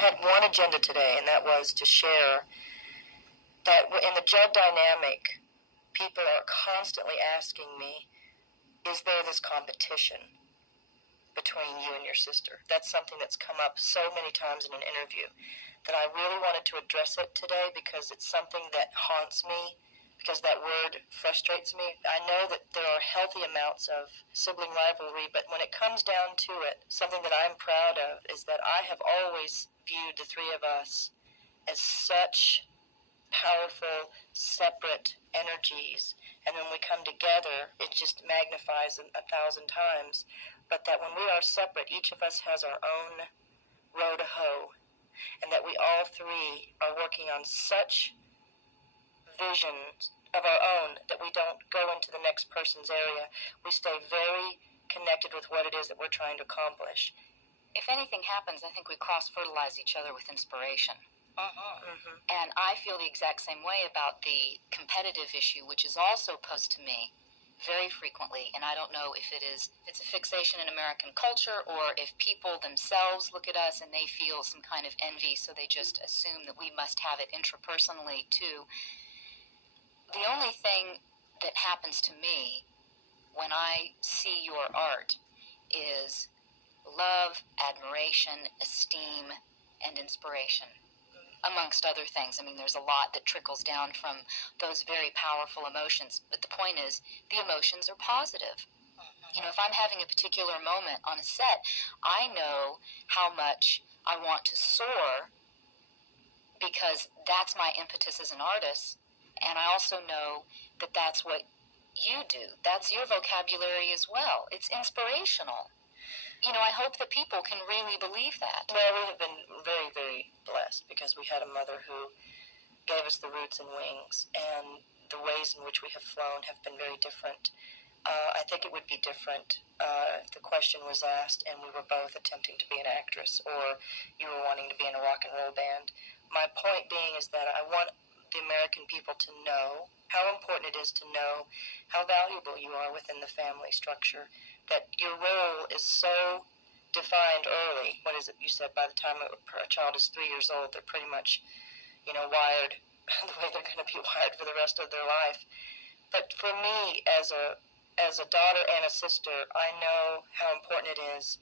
had one agenda today, and that was to share that in the Judd dynamic, people are constantly asking me, is there this competition between you and your sister? That's something that's come up so many times in an interview that I really wanted to address it today because it's something that haunts me, because that word frustrates me. I know that there are healthy amounts of sibling rivalry, but when it comes down to it, something that I'm proud of is that I have always viewed the three of us as such powerful, separate energies, and when we come together, it just magnifies a thousand times. But that when we are separate, each of us has our own row to hoe, and that we all three are working on such visions of our own that we don't go into the next person's area. We stay very connected with what it is that we're trying to accomplish. If anything happens, I think we cross-fertilize each other with inspiration. And I feel the exact same way about the competitive issue, which is also posed to me very frequently. And I don't know if it's a fixation in American culture, or if people themselves look at us and they feel some kind of envy, so they just assume that we must have it intrapersonally too. The only thing that happens to me when I see your art is love, admiration, esteem, and inspiration, amongst other things. I mean, there's a lot that trickles down from those very powerful emotions, but the point is, the emotions are positive. You know, if I'm having a particular moment on a set, I know how much I want to soar because that's my impetus as an artist, and I also know that that's what you do. That's your vocabulary as well. It's inspirational. You know, I hope that people can really believe that. Well, we have been very, very blessed because we had a mother who gave us the roots and wings, and the ways in which we have flown have been very different. I think it would be different if the question was asked and we were both attempting to be an actress, or you were wanting to be in a rock and roll band. My point being is that I want the American people to know how important it is to know how valuable you are within the family structure, that your role is so defined early. What is it you said? By the time a child is 3 years old, they're pretty much, wired the way they're going to be wired for the rest of their life. But for me, as a daughter and a sister, I know how important it is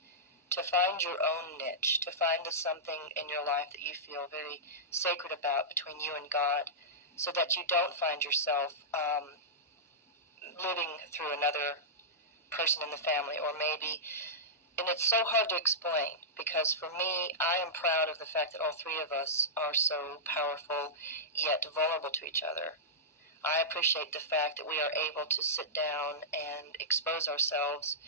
to find your own niche, to find the something in your life that you feel very sacred about between you and God, so that you don't find yourself living through another person in the family, or maybe, and it's so hard to explain, because for me, I am proud of the fact that all three of us are so powerful, yet vulnerable to each other. I appreciate the fact that we are able to sit down and expose ourselves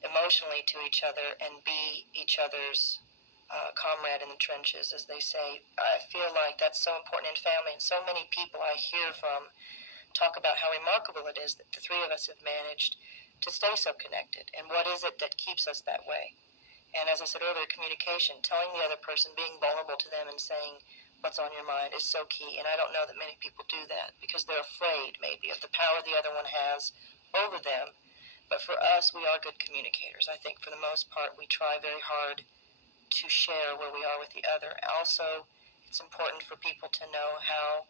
emotionally to each other and be each other's comrade in the trenches, as they say. I feel like that's so important in family, and so many people I hear from talk about how remarkable it is that the three of us have managed to stay so connected, and what is it that keeps us that way. And as I said earlier, communication, telling the other person, being vulnerable to them and saying what's on your mind is so key. And I don't know that many people do that because they're afraid maybe of the power the other one has over them. But for us, we are good communicators. I think for the most part, we try very hard to share where we are with the other. Also, it's important for people to know how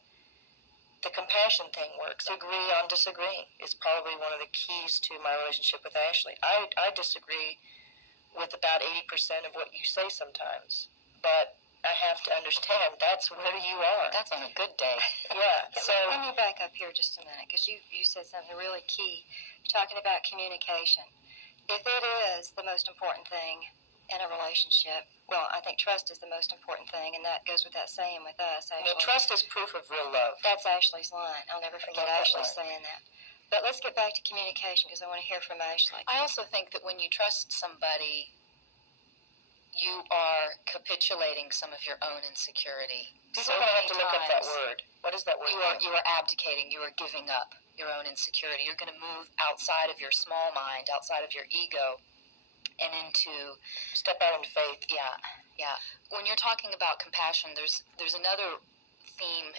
the compassion thing works. Agree on disagreeing is probably one of the keys to my relationship with Ashley. I disagree with about 80% of what you say sometimes, but I have to understand that's where you are. That's on a good day. Yeah. So let me back up here just a minute, because you said something really key, talking about communication. If it is the most important thing in a relationship, well, I think trust is the most important thing, and that goes with that saying with us, Ashley. Trust is proof of real love. That's Ashley's line. I'll never forget Ashley saying that. But let's get back to communication, because I want to hear from Ashley. I also think that when you trust somebody, you are capitulating some of your own insecurity. People are going to have to look up that word. What is that word? You are abdicating. You are giving up your own insecurity. You're going to move outside of your small mind, outside of your ego, and into step out in faith. Yeah. When you're talking about compassion, there's another theme,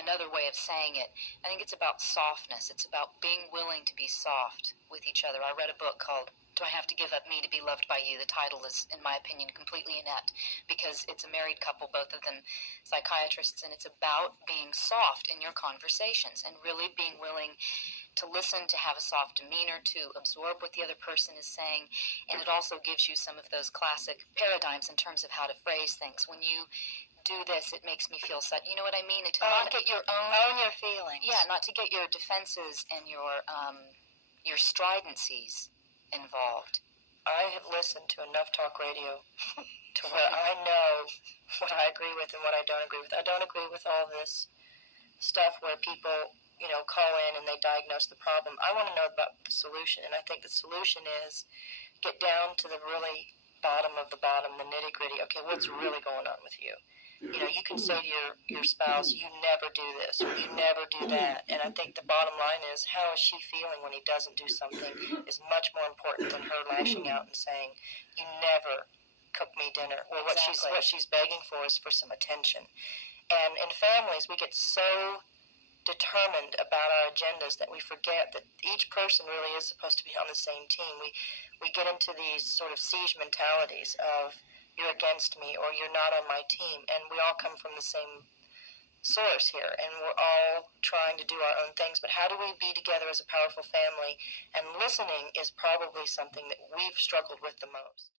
another way of saying it. I think it's about softness. It's about being willing to be soft with each other. I read a book called Do I have to give up me to be loved by you? The title is, in my opinion, completely inept because it's a married couple, both of them psychiatrists, and it's about being soft in your conversations and really being willing to listen, to have a soft demeanor, to absorb what the other person is saying. And it also gives you some of those classic paradigms in terms of how to phrase things. When you do this, it makes me feel sad. You know what I mean? And to not get your own your feelings. Yeah, not to get your defenses and your stridencies involved. I have listened to enough talk radio to where I know what I agree with and what I don't agree with. I don't agree with all this stuff where people, call in and they diagnose the problem. I want to know about the solution, and I think the solution is get down to the really bottom of the bottom, the nitty-gritty. Okay, what's really going on with you? You can say to your spouse, you never do this, or you never do that. And I think the bottom line is, how is she feeling when he doesn't do something is much more important than her lashing out and saying, you never cook me dinner. Well, what she's begging for is for some attention. And in families, we get so determined about our agendas that we forget that each person really is supposed to be on the same team. We get into these sort of siege mentalities of, you're against me or you're not on my team, and we all come from the same source here, and we're all trying to do our own things. But how do we be together as a powerful family? And listening is probably something that we've struggled with the most.